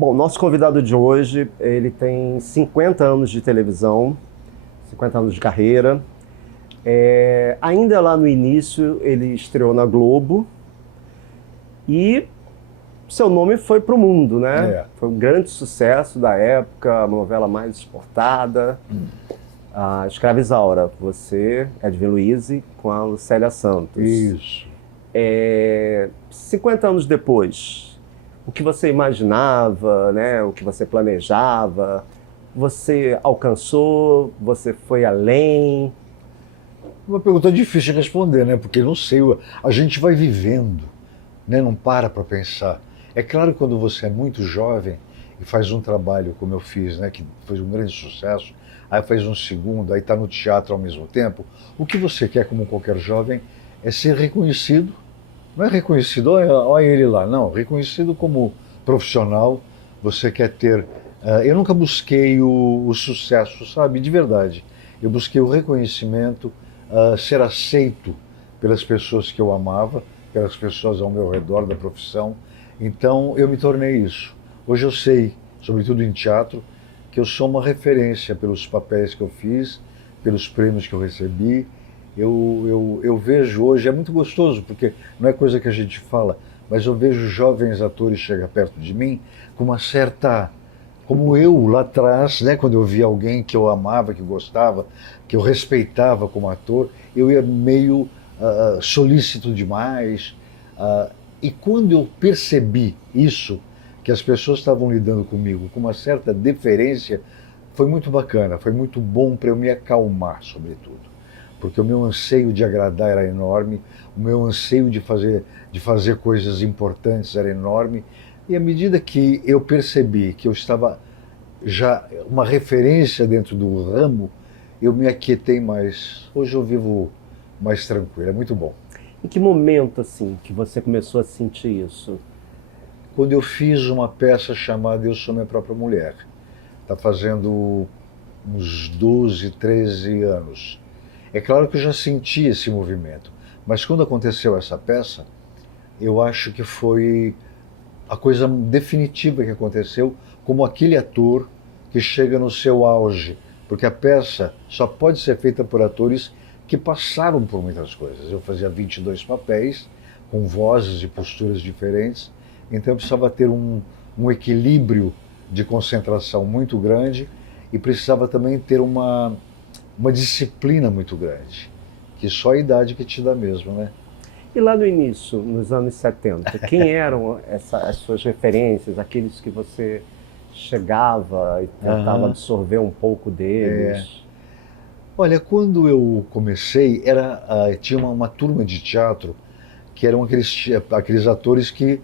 Bom, nosso convidado de hoje, ele tem 50 anos de televisão, 50 anos de carreira. Ainda lá no início, ele estreou na Globo e seu nome foi para o mundo, né? Foi um grande sucesso da época, a novela mais exportada, a Escrava Isaura. Você, Edwin Luiz, com a Lucélia Santos. Isso. 50 anos depois, o que você imaginava, né? O que você planejava, você alcançou, você foi além? Uma pergunta difícil de responder, né? Porque não sei, a gente vai vivendo, né? Não para pensar. É claro que quando você é muito jovem e faz um trabalho como eu fiz, né? Que foi um grande sucesso, aí faz um segundo, aí está no teatro ao mesmo tempo, o que você quer como qualquer jovem é ser reconhecido. Não é reconhecido, olha ele lá, não, reconhecido como profissional. Você quer ter... eu nunca busquei o sucesso, sabe, de verdade. Eu busquei o reconhecimento, ser aceito pelas pessoas que eu amava, pelas pessoas ao meu redor da profissão. Então eu me tornei isso. Hoje eu sei, sobretudo em teatro, que eu sou uma referência pelos papéis que eu fiz, pelos prêmios que eu recebi. Eu vejo hoje, é muito gostoso, porque não é coisa que a gente fala, mas eu vejo jovens atores chegar perto de mim com uma certa... Como eu lá atrás, né, quando eu via alguém que eu amava, que gostava, que eu respeitava como ator, eu ia meio solícito demais. E quando eu percebi isso, que as pessoas estavam lidando comigo com uma certa deferência, foi muito bacana, foi muito bom para eu me acalmar, sobretudo. Porque o meu anseio de agradar era enorme, o meu anseio de fazer coisas importantes era enorme. E à medida que eu percebi que eu estava já uma referência dentro do ramo, eu me aquietei mais. Hoje eu vivo mais tranquilo, é muito bom. Em que momento, assim, que você começou a sentir isso? Quando eu fiz uma peça chamada Eu Sou Minha Própria Mulher. Está fazendo uns 12, 13 anos. É claro que eu já senti esse movimento, mas quando aconteceu essa peça, eu acho que foi a coisa definitiva que aconteceu, como aquele ator que chega no seu auge, porque a peça só pode ser feita por atores que passaram por muitas coisas. Eu fazia 22 papéis, com vozes e posturas diferentes, então eu precisava ter um equilíbrio de concentração muito grande e precisava também ter uma disciplina muito grande, que só a idade que te dá mesmo, né? E lá no início, nos anos 70, quem eram as suas referências, aqueles que você chegava e tentava absorver um pouco deles? Olha, quando eu comecei, tinha uma turma de teatro que eram aqueles atores que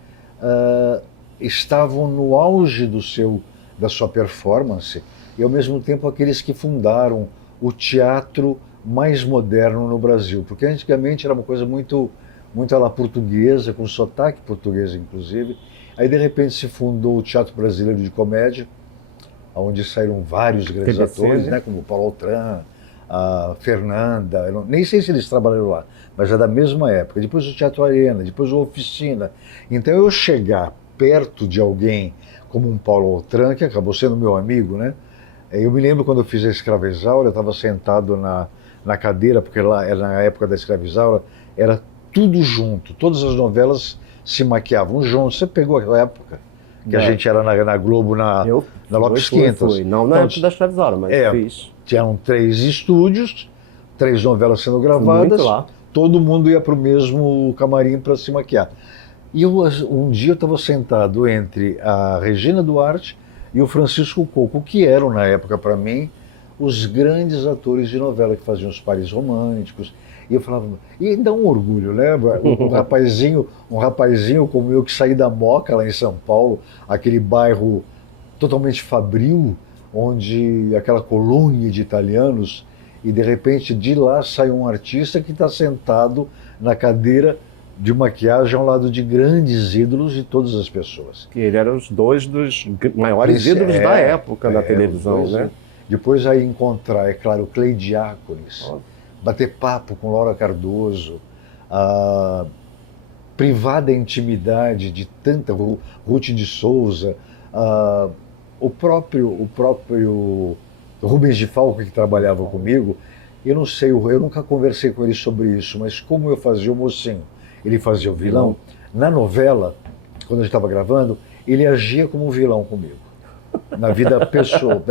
estavam no auge da sua performance e, ao mesmo tempo, aqueles que fundaram o teatro mais moderno no Brasil. Porque antigamente era uma coisa muito à la portuguesa, com sotaque português, inclusive. Aí, de repente, se fundou o Teatro Brasileiro de Comédia, onde saíram vários grandes atores, né, como Paulo Autran, a Fernanda, nem sei se eles trabalharam lá, mas é da mesma época. Depois o Teatro Arena, depois o Oficina. Então eu chegar perto de alguém como um Paulo Autran, que acabou sendo meu amigo, né? Eu me lembro quando eu fiz a Escrava Isaura, eu estava sentado na cadeira, porque lá era na época da Escrava Isaura, era tudo junto, todas as novelas se maquiavam juntos. Você pegou aquela época que a gente era na Globo, na Lopes Quintas. Não na época da Escrava Isaura, mas fiz. Tinham 3 estúdios, 3 novelas sendo gravadas, todo mundo ia para o mesmo camarim para se maquiar. E um dia eu estava sentado entre a Regina Duarte e o Francisco Coco, que eram, na época, para mim, os grandes atores de novela, que faziam os pares românticos. E eu falava, e dá um orgulho, né? Um rapazinho como eu, que saí da Moca, lá em São Paulo, aquele bairro totalmente fabril, onde aquela colônia de italianos, e de repente de lá sai um artista que está sentado na cadeira de maquiagem ao lado de grandes ídolos de todas as pessoas. Que ele era os 2 dos maiores ídolos da época da televisão, né? Depois aí encontrar, é claro, o Clay Diáconis, bater papo com Laura Cardoso, a privada intimidade de tanta Ruth de Souza, O próprio Rubens de Falco, que trabalhava comigo, eu não sei, eu nunca conversei com ele sobre isso, mas como eu fazia o mocinho, ele fazia o vilão, na novela, quando a gente estava gravando, ele agia como um vilão comigo, na vida pessoal.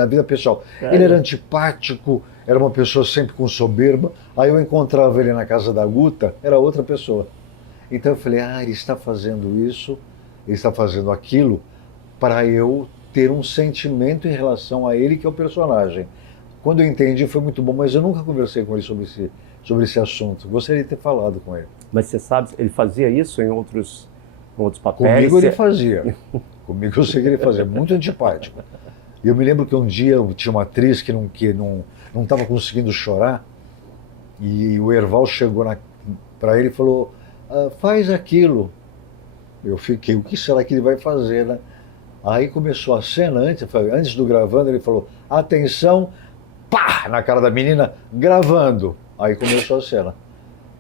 Ele era antipático, era uma pessoa sempre com soberba, aí eu encontrava ele na casa da Guta, era outra pessoa. Então eu falei, ele está fazendo isso, ele está fazendo aquilo, para eu ter um sentimento em relação a ele, que é o personagem. Quando eu entendi, foi muito bom, mas eu nunca conversei com ele sobre esse assunto. Gostaria de ter falado com ele. Mas você sabe, ele fazia isso em outros papéis? Comigo ele fazia. Comigo eu sei que ele fazia. Muito antipático. E eu me lembro que um dia tinha uma atriz que não estava conseguindo chorar, e o Erval chegou para ele e falou, faz aquilo. Eu fiquei, o que será que ele vai fazer, né? Aí começou a cena, antes do gravando, ele falou, atenção, pá, na cara da menina, gravando. Aí começou a cena.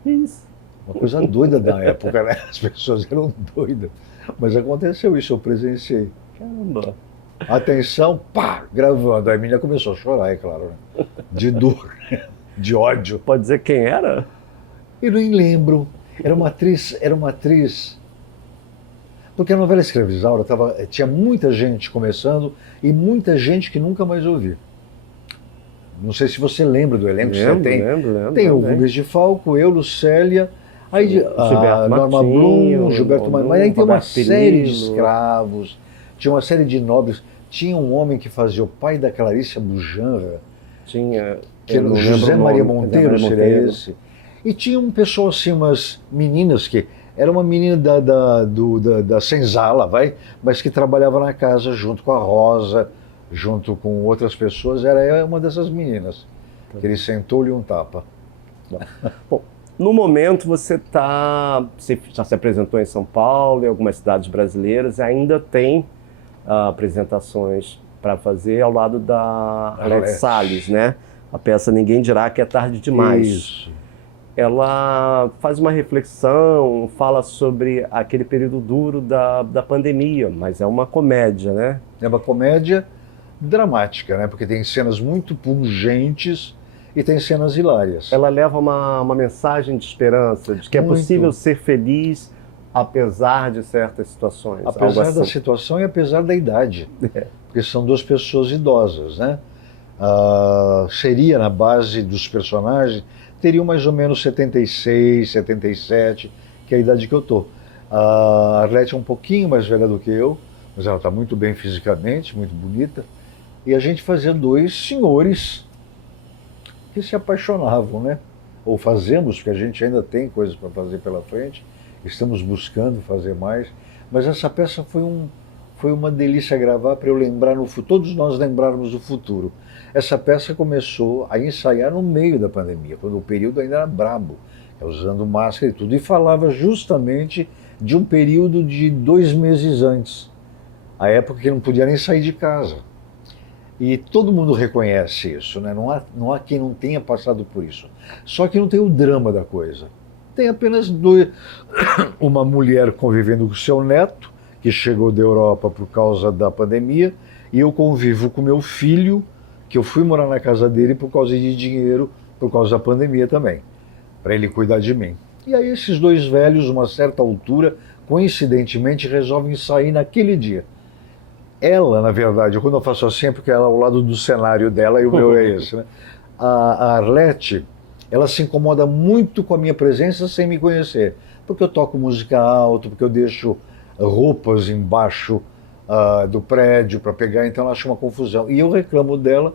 Isso. Uma coisa doida da época, né? As pessoas eram doidas. Mas aconteceu isso, eu presenciei. Caramba. Atenção, pá, gravando. Aí a menina começou a chorar, é claro, né? De dor, de ódio. Pode dizer quem era? Eu nem lembro. Era uma atriz. Porque a novela Escravizaura tinha muita gente começando e muita gente que nunca mais ouvi. Não sei se você lembra do elenco. Lembro. Tem o Rubens de Falco, eu, Lucélia, aí a Norma Blum, Gilberto Martins, mas aí tem uma série de escravos, tinha uma série de nobres, tinha um homem que fazia o pai da Clarice Bujanra, tinha, que era o José Maria Monteiro, seria esse. E tinha um pessoal assim, umas meninas que... Era uma menina da Senzala, mas que trabalhava na casa junto com a Rosa, junto com outras pessoas. Era uma dessas meninas, que ele sentou-lhe um tapa. Bom, no momento você já se apresentou em São Paulo, em algumas cidades brasileiras, e ainda tem apresentações para fazer ao lado da Arlete Salles, né? A peça Ninguém Dirá Que É Tarde Demais. Isso. Ela faz uma reflexão, fala sobre aquele período duro da pandemia, mas é uma comédia, né? É uma comédia dramática, né? Porque tem cenas muito pungentes e tem cenas hilárias. Ela leva uma mensagem de esperança, de que é possível ser feliz apesar de certas situações. Apesar da situação e apesar da idade. Porque são duas pessoas idosas, né? Seria na base dos personagens, teriam mais ou menos 76, 77, que é a idade que eu tô. A Arlete é um pouquinho mais velha do que eu, mas ela está muito bem fisicamente, muito bonita. E a gente fazia dois senhores que se apaixonavam, né? Ou fazemos, porque a gente ainda tem coisas para fazer pela frente, estamos buscando fazer mais. Mas essa peça foi uma delícia gravar para eu lembrar no futuro, todos nós lembrarmos do futuro. Essa peça começou a ensaiar no meio da pandemia, quando o período ainda era brabo, usando máscara e tudo, e falava justamente de um período de 2 meses antes, a época que não podia nem sair de casa. E todo mundo reconhece isso, né? Não há quem não tenha passado por isso. Só que não tem o drama da coisa. Tem apenas uma mulher convivendo com seu neto, que chegou da Europa por causa da pandemia, e eu convivo com meu filho, que eu fui morar na casa dele por causa de dinheiro, por causa da pandemia também, para ele cuidar de mim. E aí esses dois velhos, uma certa altura, coincidentemente, resolvem sair naquele dia. Ela, na verdade, quando eu faço assim, é porque ela é ao lado do cenário dela e o meu é esse, né? A Arlete, ela se incomoda muito com a minha presença sem me conhecer, porque eu toco música alto, porque eu deixo roupas embaixo do prédio para pegar, então ela acha uma confusão. E eu reclamo dela,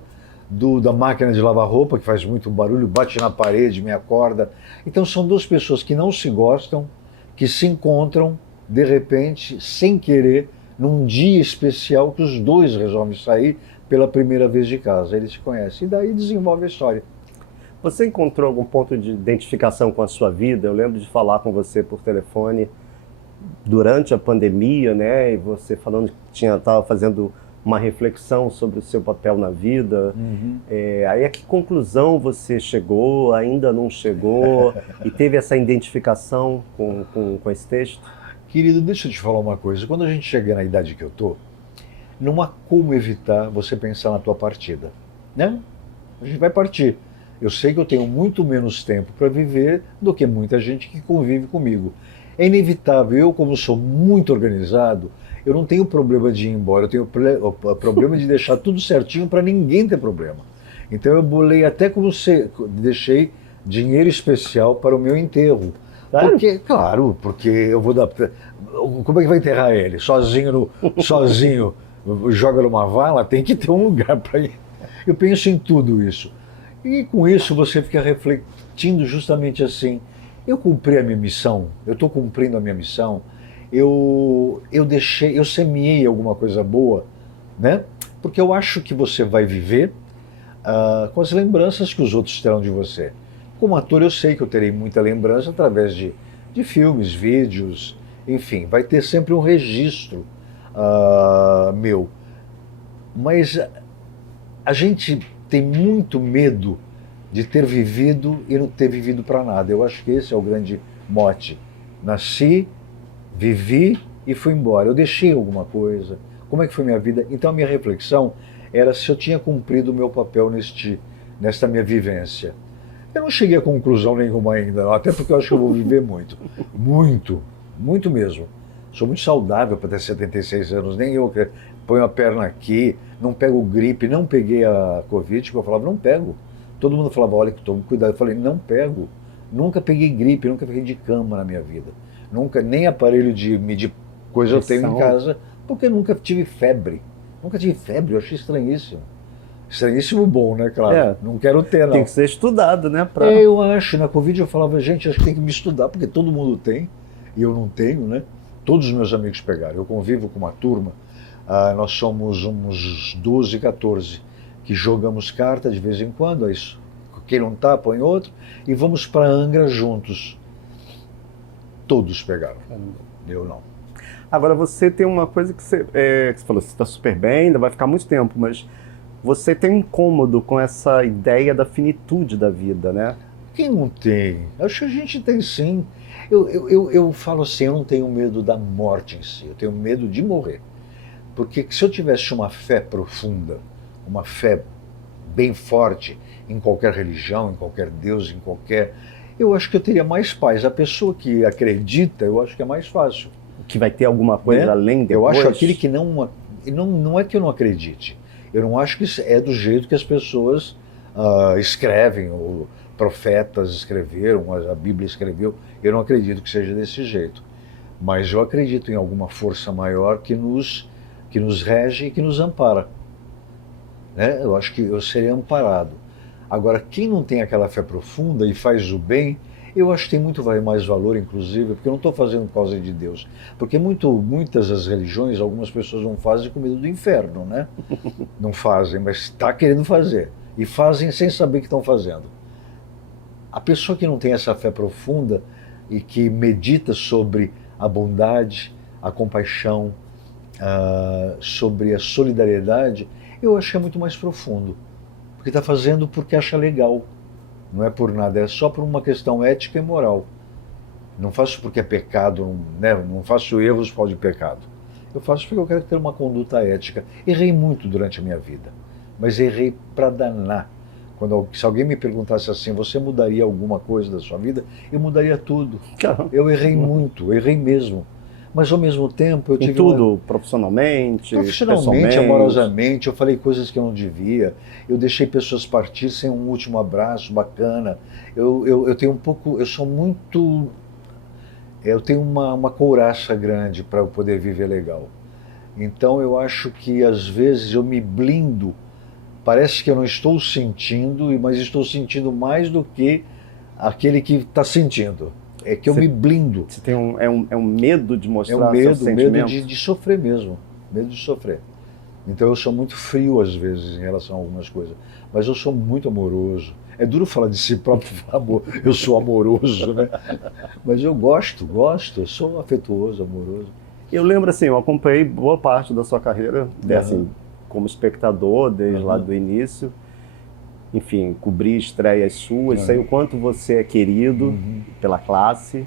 da máquina de lavar roupa, que faz muito barulho, bate na parede, me acorda. Então são duas pessoas que não se gostam, que se encontram, de repente, sem querer, num dia especial que os dois resolvem sair pela primeira vez de casa. Eles se conhecem e daí desenvolve a história. Você encontrou algum ponto de identificação com a sua vida? Eu lembro de falar com você por telefone durante a pandemia, né? E você falando que estava fazendo uma reflexão sobre o seu papel na vida. Aí a que conclusão você chegou, ainda não chegou, e teve essa identificação com esse texto? Querido, deixa eu te falar uma coisa. Quando a gente chega na idade que eu tô, não há como evitar você pensar na tua partida, né? A gente vai partir. Eu sei que eu tenho muito menos tempo para viver do que muita gente que convive comigo. É inevitável. Eu, como sou muito organizado, eu não tenho problema de ir embora. Eu tenho o problema de deixar tudo certinho para ninguém ter problema. Então eu bolei até como se deixei dinheiro especial para o meu enterro. Sério? Porque, claro, porque eu vou dar. Como é que vai enterrar ele? Sozinho, joga numa vala, tem que ter um lugar para ir. Eu penso em tudo isso. E com isso você fica refletindo justamente assim. Eu cumpri a minha missão, eu estou cumprindo a minha missão, eu semeei alguma coisa boa, né? Porque eu acho que você vai viver com as lembranças que os outros terão de você. Como ator, eu sei que eu terei muita lembrança através de filmes, vídeos, enfim, vai ter sempre um registro meu. Mas a gente tem muito medo de ter vivido e não ter vivido para nada. Eu acho que esse é o grande mote. Nasci, vivi e fui embora. Eu deixei alguma coisa. Como é que foi minha vida? Então a minha reflexão era se eu tinha cumprido o meu papel nesta minha vivência. Eu não cheguei a conclusão nenhuma ainda, não, até porque eu acho que eu vou viver muito. Muito, muito mesmo. Sou muito saudável para ter 76 anos, nem eu que ponho a perna aqui, não pego gripe, não peguei a Covid, que eu falava, não pego. Todo mundo falava, olha que tome cuidado. Eu falei, não pego. Nunca peguei gripe, nunca peguei de cama na minha vida. Nunca, nem aparelho de medir coisa eu tenho em casa, porque nunca tive febre. Nunca tive febre, eu achei estranhíssimo. Estranhíssimo bom, né, claro? É. Não quero ter, não. Tem que ser estudado, né? Eu acho, na Covid eu falava, gente, acho que tem que me estudar, porque todo mundo tem, e eu não tenho, né? Todos os meus amigos pegaram. Eu convivo com uma turma, nós somos uns 12, 14, que jogamos carta de vez em quando, é isso. Quem não tá, põe outro, e vamos para Angra juntos. Todos pegaram. Eu não. Agora, você tem uma coisa que que você falou, você está super bem, ainda vai ficar muito tempo, mas você tem um incômodo com essa ideia da finitude da vida, né? Quem não tem? Acho que a gente tem sim. Eu falo assim, eu não tenho medo da morte em si, eu tenho medo de morrer. Porque se eu tivesse uma fé profunda, uma fé bem forte em qualquer religião, em qualquer Deus, em qualquer... Eu acho que eu teria mais paz. A pessoa que acredita, eu acho que é mais fácil. Que vai ter alguma coisa, né? Além depois? Eu acho aquele que não é que eu não acredite. Eu não acho que é do jeito que as pessoas escrevem, ou profetas escreveram, a Bíblia escreveu. Eu não acredito que seja desse jeito. Mas eu acredito em alguma força maior que nos rege e que nos ampara. Né? Eu acho que eu serei amparado. Agora, quem não tem aquela fé profunda e faz o bem, eu acho que tem muito mais valor, inclusive, porque eu não estou fazendo por causa de Deus. Porque muitas das religiões, algumas pessoas não fazem com medo do inferno, né? Não fazem, mas está querendo fazer. E fazem sem saber que estão fazendo. A pessoa que não tem essa fé profunda e que medita sobre a bondade, a compaixão, sobre a solidariedade, eu acho que é muito mais profundo. Porque está fazendo porque acha legal. Não é por nada, é só por uma questão ética e moral. Não faço porque é pecado, né? Não faço erros por causa de pecado. Eu faço porque eu quero ter uma conduta ética. Errei muito durante a minha vida, mas errei para danar. Se alguém me perguntasse assim, você mudaria alguma coisa da sua vida? Eu mudaria tudo. Eu errei muito, errei mesmo. Mas ao mesmo tempo eu tive... Em tudo, profissionalmente, pessoalmente, amorosamente, eu falei coisas que eu não devia, eu deixei pessoas partir sem um último abraço bacana, eu tenho um pouco, eu sou muito... Eu tenho uma couraça grande para eu poder viver legal. Então eu acho que às vezes eu me blindo, parece que eu não estou sentindo, mas estou sentindo mais do que aquele que está sentindo. É que eu me blindo. Você tem um medo de mostrar seus sentimentos? Medo de sofrer mesmo. Medo de sofrer. Então eu sou muito frio às vezes em relação a algumas coisas. Mas eu sou muito amoroso. É duro falar de si próprio, amor. Eu sou amoroso, né? Mas eu gosto, eu sou afetuoso, amoroso. Eu lembro assim, eu acompanhei boa parte da sua carreira, assim, como espectador, desde lá do início. Enfim, cobrir estreias suas, sei o quanto você é querido pela classe.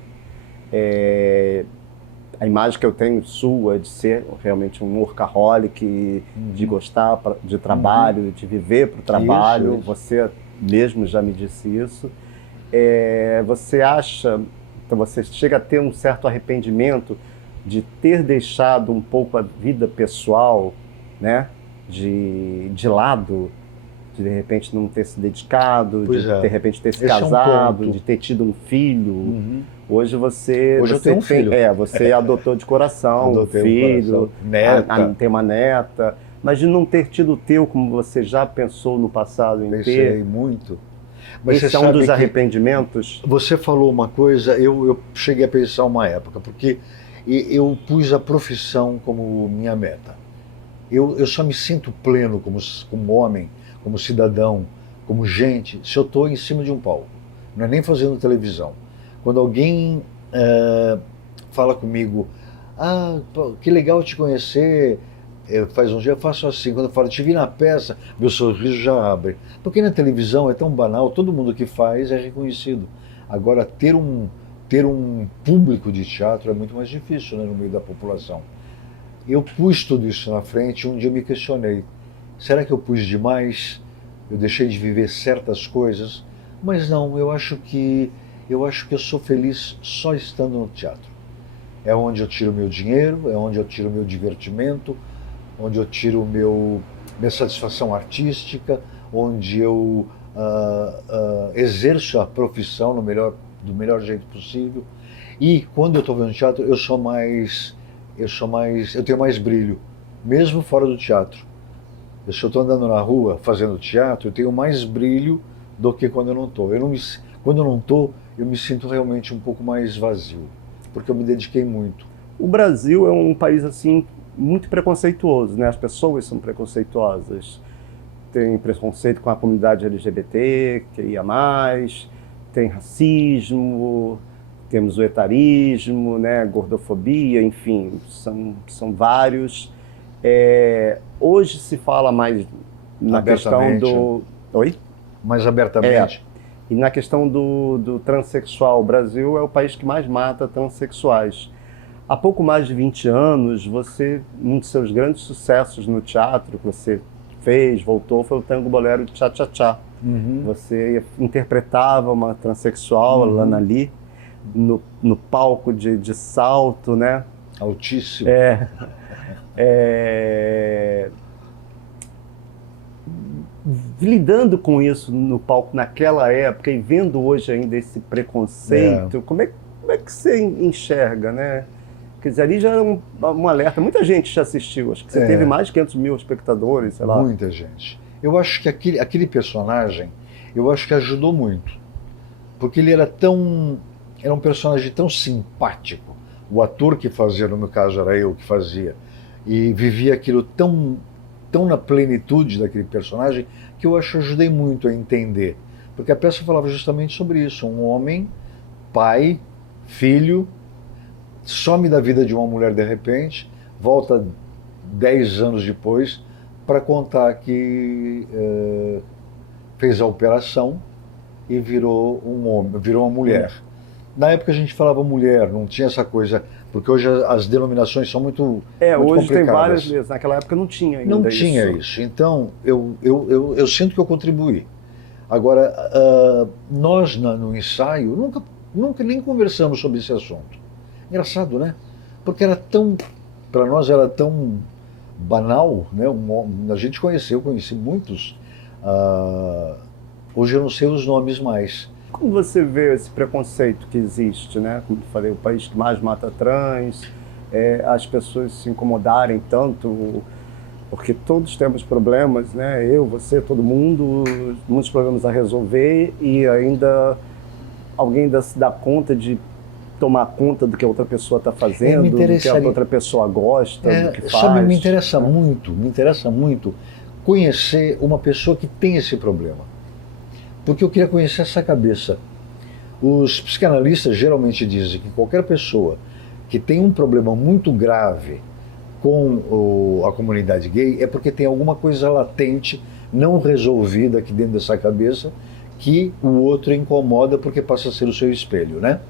a imagem que eu tenho sua de ser realmente um workaholic, de gostar de trabalho, de viver para o trabalho, Isso. você mesmo já me disse isso. Você acha, então você chega a ter um certo arrependimento de ter deixado um pouco a vida pessoal, né, de lado, de repente não ter se dedicado, de repente ter se casado, de ter tido um filho. Hoje eu tenho um filho. Você adotou de coração um filho, neta. tem uma neta, mas de não ter tido o teu, como você já pensou no passado em ter. Pensei muito. Mas esse é um dos arrependimentos? Você falou uma coisa, eu cheguei a pensar uma época, porque eu pus a profissão como minha meta. Eu só me sinto pleno como homem, como cidadão, como gente, se eu estou em cima de um palco. Não é nem fazendo televisão. Quando alguém fala comigo, pô, que legal te conhecer, faz um dia eu faço assim, quando eu falo, te vi na peça, meu sorriso já abre. Porque na televisão é tão banal, todo mundo que faz é reconhecido. Agora, ter um público de teatro é muito mais difícil, né, no meio da população. Eu pus tudo isso na frente e um dia eu me questionei, será que eu pus demais? Eu deixei de viver certas coisas? Mas não, eu acho que eu sou feliz só estando no teatro. É onde eu tiro meu dinheiro, é onde eu tiro meu divertimento, onde eu tiro minha satisfação artística, onde eu exerço a profissão do melhor jeito possível. E quando eu estou vendo teatro, eu tenho mais brilho, mesmo fora do teatro. Se eu estou andando na rua fazendo teatro, eu tenho mais brilho do que quando eu não estou. Quando eu não estou, eu me sinto realmente um pouco mais vazio, porque eu me dediquei muito. O Brasil é um país assim muito preconceituoso, né? As pessoas são preconceituosas. Tem preconceito com a comunidade LGBT, que ia mais, tem racismo, temos o etarismo, né? Gordofobia, enfim, são vários. Hoje se fala mais na questão do... Oi? Mais abertamente. E na questão do transexual, o Brasil é o país que mais mata transexuais. Há pouco mais de 20 anos, um dos seus grandes sucessos no teatro que você voltou, foi o Tango Bolero de Tchá Tchá Tchá. Você interpretava uma transexual, Lana Lee, no palco de salto, né? Altíssimo. Lidando com isso no palco naquela época e vendo hoje ainda esse preconceito, como é que você enxerga, né? Quer dizer, ali já era um alerta. Muita gente já assistiu, acho que você teve mais de 500 mil espectadores, sei lá. Muita gente. Eu acho que aquele personagem, eu acho que ajudou muito. Porque ele era um personagem tão simpático. O ator que fazia, no meu caso era eu que fazia, e vivia aquilo tão na plenitude daquele personagem, que eu acho que ajudei muito a entender. Porque a peça falava justamente sobre isso. Um homem, pai, filho, some da vida de uma mulher de repente, volta 10 anos depois para contar que fez a operação e virou um homem, virou uma mulher. Na época a gente falava mulher, não tinha essa coisa, porque hoje as denominações são muito hoje complicadas. Tem várias vezes, naquela época não tinha ainda Não tinha isso. Então eu sinto que eu contribuí. Agora, nós no ensaio nunca nem conversamos sobre esse assunto. Engraçado, né? Porque para nós era tão banal, né? A gente conheci muitos. Hoje eu não sei os nomes mais. Como você vê esse preconceito que existe, né? Como eu falei, o país que mais mata trans, as pessoas se incomodarem tanto, porque todos temos problemas, né? Eu, você, todo mundo, muitos problemas a resolver e ainda alguém ainda se dá conta de tomar conta do que a outra pessoa está fazendo, do que a outra pessoa gosta, do que faz. Sabe, me interessa muito conhecer uma pessoa que tem esse problema. Porque eu queria conhecer essa cabeça. Os psicanalistas geralmente dizem que qualquer pessoa que tem um problema muito grave com a comunidade gay é porque tem alguma coisa latente, não resolvida aqui dentro dessa cabeça, que o outro incomoda porque passa a ser o seu espelho, né?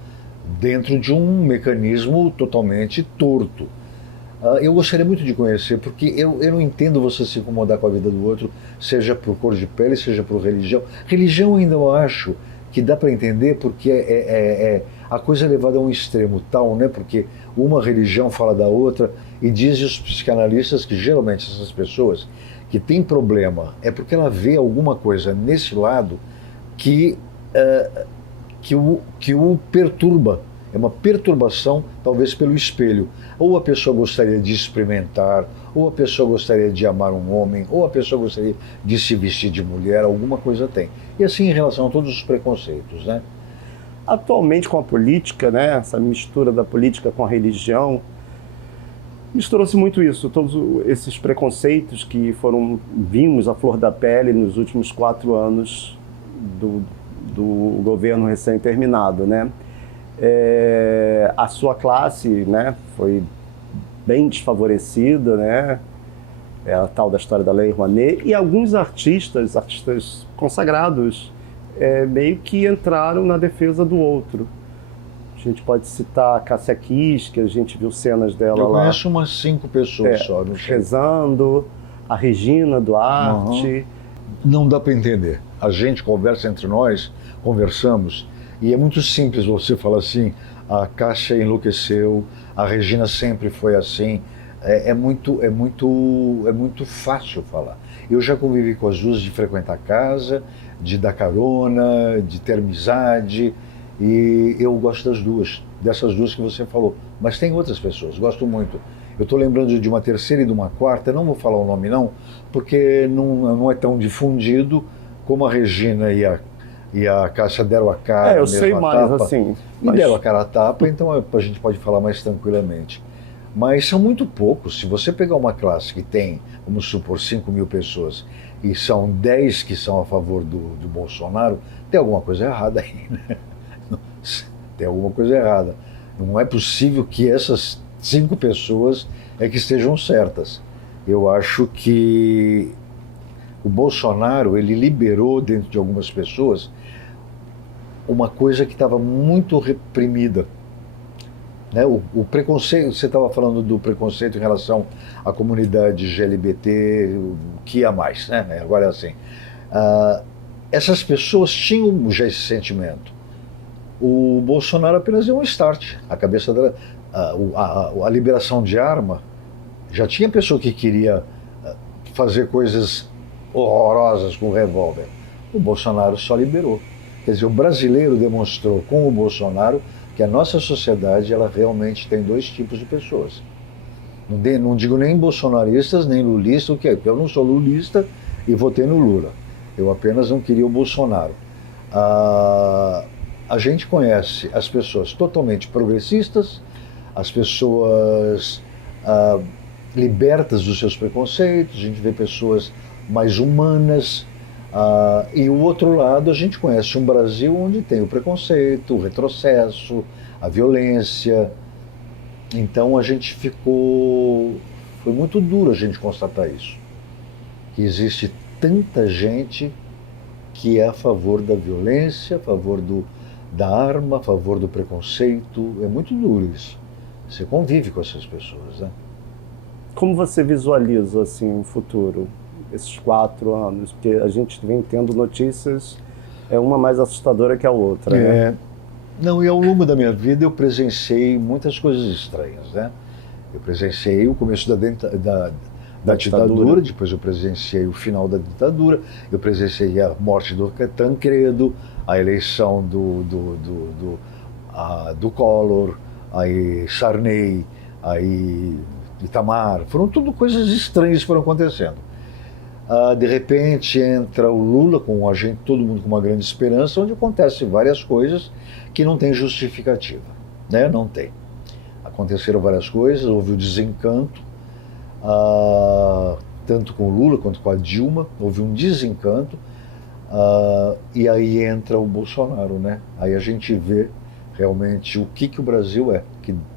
dentro de um mecanismo totalmente torto. Eu gostaria muito de conhecer, porque eu não entendo você se incomodar com a vida do outro, seja por cor de pele, seja por religião. Religião ainda eu acho que dá para entender, porque a coisa é levada a um extremo tal, né? Porque uma religião fala da outra, e dizem os psicanalistas que geralmente essas pessoas que têm problema é porque ela vê alguma coisa nesse lado que, que o perturba. É uma perturbação, talvez pelo espelho. Ou a pessoa gostaria de experimentar, ou a pessoa gostaria de amar um homem, ou a pessoa gostaria de se vestir de mulher, alguma coisa tem. E assim em relação a todos os preconceitos, né? Atualmente com a política, né, essa mistura da política com a religião, misturou-se muito isso, todos esses preconceitos que vimos à flor da pele nos últimos 4 anos do governo recém-terminado, né? A sua classe, né, foi bem desfavorecida, né? É a tal da história da Lei Rouanet, e alguns artistas consagrados, meio que entraram na defesa do outro. A gente pode citar a Cássia Kiss, que a gente viu cenas dela lá. Eu conheço umas 5 pessoas só. Rezando, a Regina Duarte. Não dá para entender. A gente conversa entre nós, conversamos, e é muito simples você falar assim, a Cássia enlouqueceu, a Regina sempre foi assim. É muito fácil falar. Eu já convivi com as duas, de frequentar a casa, de dar carona, de ter amizade, e eu gosto das duas, dessas duas que você falou. Mas tem outras pessoas, gosto muito. Eu estou lembrando de uma terceira e de uma quarta, não vou falar o nome não, porque não é tão difundido como a Regina e a Cássia deram a cara. Eu sei mais, tapa, assim. E deram a cara a tapa, então a gente pode falar mais tranquilamente. Mas são muito poucos. Se você pegar uma classe que tem, vamos supor, 5.000 pessoas, e são 10 que são a favor do Bolsonaro, tem alguma coisa errada aí, né? Tem alguma coisa errada. Não é possível que essas 5 pessoas que estejam certas. Eu acho que o Bolsonaro, ele liberou dentro de algumas pessoas uma coisa que estava muito reprimida. Né? O preconceito, você estava falando do preconceito em relação à comunidade LGBT, que ia mais, né? Agora é assim. Essas pessoas tinham já esse sentimento. O Bolsonaro apenas deu um start. A cabeça dela, a liberação de arma, já tinha pessoa que queria fazer coisas horrorosas com o revólver. O Bolsonaro só liberou. Quer dizer, o brasileiro demonstrou com o Bolsonaro que a nossa sociedade, ela realmente tem 2 tipos de pessoas. Não digo nem bolsonaristas, nem lulistas, eu não sou lulista e votei no Lula. Eu apenas não queria o Bolsonaro. A gente conhece as pessoas totalmente progressistas, as pessoas libertas dos seus preconceitos, a gente vê pessoas mais humanas, e o outro lado a gente conhece um Brasil onde tem o preconceito, o retrocesso, a violência. Então a gente foi muito duro a gente constatar isso, que existe tanta gente que é a favor da violência, a favor da arma, a favor do preconceito. É muito duro isso. Você convive com essas pessoas, né? Como você visualiza assim o futuro, esses 4 anos? Porque a gente vem tendo notícias, uma mais assustadora que a outra, né? Não, e ao longo da minha vida eu presenciei muitas coisas estranhas, né? Eu presenciei o começo da ditadura, depois eu presenciei o final da ditadura, eu presenciei a morte do Tancredo, a eleição do Collor, aí Sarney, aí Itamar. Foram tudo coisas estranhas que foram acontecendo. De repente entra o Lula, com a gente, todo mundo com uma grande esperança, onde acontecem várias coisas que não tem justificativa, né? Não tem. Aconteceram várias coisas, houve o desencanto, tanto com o Lula quanto com a Dilma, houve um desencanto, e aí entra o Bolsonaro, né? Aí a gente vê realmente o que o Brasil é,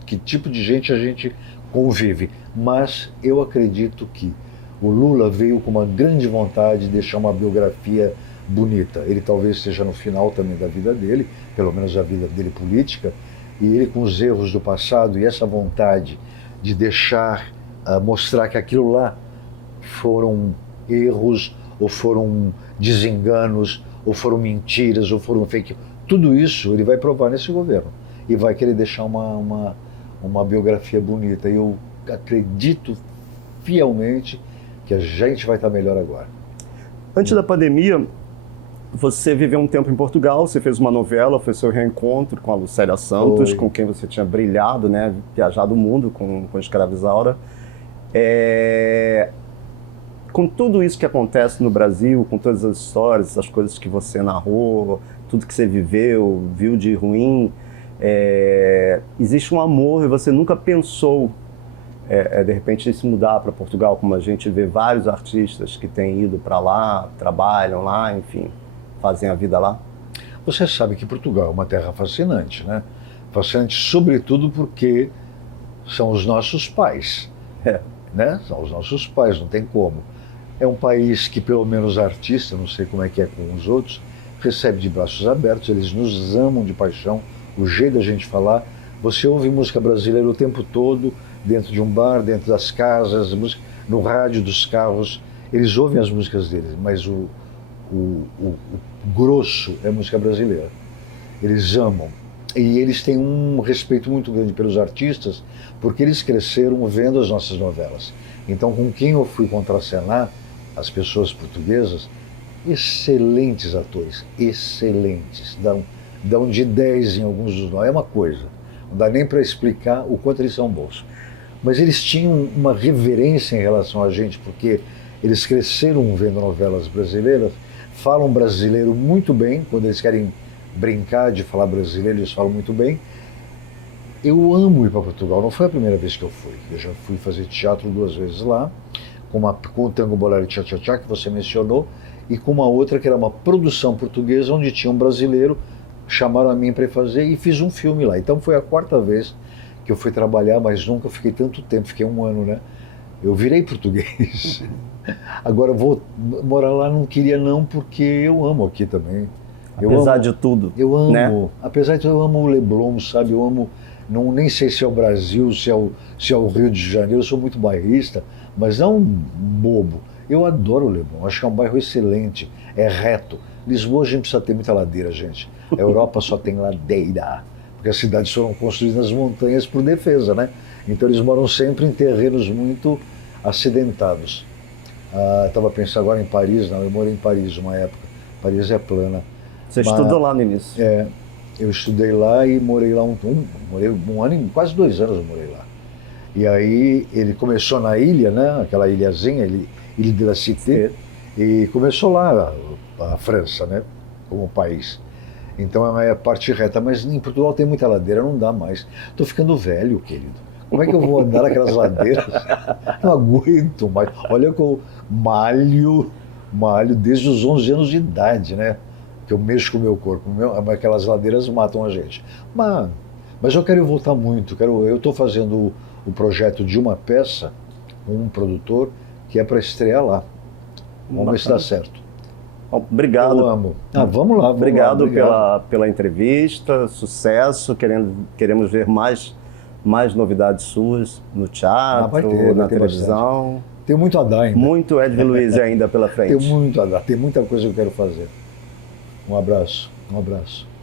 que tipo de gente a gente convive. Mas eu acredito que o Lula veio com uma grande vontade de deixar uma biografia bonita. Ele talvez esteja no final também da vida dele, pelo menos a vida dele política, e ele com os erros do passado e essa vontade de deixar, mostrar que aquilo lá foram erros, ou foram desenganos, ou foram mentiras, ou foram fake. Tudo isso ele vai provar nesse governo e vai querer deixar uma biografia bonita. E eu acredito fielmente que a gente vai estar melhor agora. Antes da pandemia, você viveu um tempo em Portugal, você fez uma novela, foi seu reencontro com a Lucélia Santos, com quem você tinha brilhado, né? Viajado o mundo com Escravizaura. Com tudo isso que acontece no Brasil, com todas as histórias, as coisas que você narrou, tudo que você viveu, viu de ruim, existe um amor e você nunca pensou, de repente, em se mudar para Portugal, como a gente vê vários artistas que têm ido para lá, trabalham lá, enfim, fazem a vida lá? Você sabe que Portugal é uma terra fascinante, né? Fascinante sobretudo porque são os nossos pais, né? São os nossos pais, não tem como. É um país que, pelo menos artista, não sei como é que é com os outros, recebe de braços abertos, eles nos amam de paixão, o jeito da gente falar. Você ouve música brasileira o tempo todo, dentro de um bar, dentro das casas, no rádio dos carros, eles ouvem as músicas deles, mas o grosso é música brasileira. Eles amam. E eles têm um respeito muito grande pelos artistas, porque eles cresceram vendo as nossas novelas. Então, com quem eu fui contracenar, as pessoas portuguesas, excelentes atores, excelentes. Dão de 10 em alguns dos nós, é uma coisa. Não dá nem para explicar o quanto eles são bons. Mas eles tinham uma reverência em relação a gente, porque eles cresceram vendo novelas brasileiras, falam brasileiro muito bem, quando eles querem brincar de falar brasileiro, eles falam muito bem. Eu amo ir para Portugal, não foi a primeira vez que eu fui. Eu já fui fazer teatro 2 vezes lá, com o Tango Bolero Tchá Tchá Tchá, que você mencionou, e com uma outra que era uma produção portuguesa, onde tinha um brasileiro, chamaram a mim para ir fazer e fiz um filme lá. Então foi a 4ª vez que eu fui trabalhar, mas nunca fiquei tanto tempo, fiquei 1 ano, né? Eu virei português. Agora vou morar lá, não queria não, porque eu amo aqui também. Apesar de tudo. Eu amo, né? Apesar de tudo, eu amo o Leblon, sabe? Eu amo, não, nem sei se é o Brasil, se é o Rio de Janeiro, eu sou muito bairrista, mas não bobo. Eu adoro o Leblon, acho que é um bairro excelente, é reto. Lisboa a gente precisa ter muita ladeira, gente. A Europa só tem ladeira, porque as cidades foram construídas nas montanhas por defesa, né? Então eles moram sempre em terrenos muito acidentados. Estava pensando agora em Paris, não, eu morei em Paris uma época. Paris é plana. Você estudou lá no início? Eu estudei lá e morei lá morei 1 ano, quase 2 anos eu morei lá. E aí ele começou na ilha, né? Aquela ilhazinha, Ilha de la Cité, e começou lá a França, né? Como país. Então é a parte reta, mas em Portugal tem muita ladeira, não dá mais. Estou ficando velho, querido. Como é que eu vou andar naquelas ladeiras? Não aguento mais. Olha que eu malho desde os 11 anos de idade, né? Que eu mexo com o meu corpo. Aquelas ladeiras matam a gente. Mas eu quero voltar muito. Eu estou fazendo o projeto de uma peça com um produtor que é para estrear lá. Vamos ver se dá certo. Obrigado. Eu amo. Vamos lá. Obrigado pela entrevista, sucesso. Queremos ver mais novidades suas no teatro, na televisão. Bastante. Tem muito a dar ainda. Muito Edwin Luiz ainda pela frente. Tem muito a dar, tem muita coisa que eu quero fazer. Um abraço.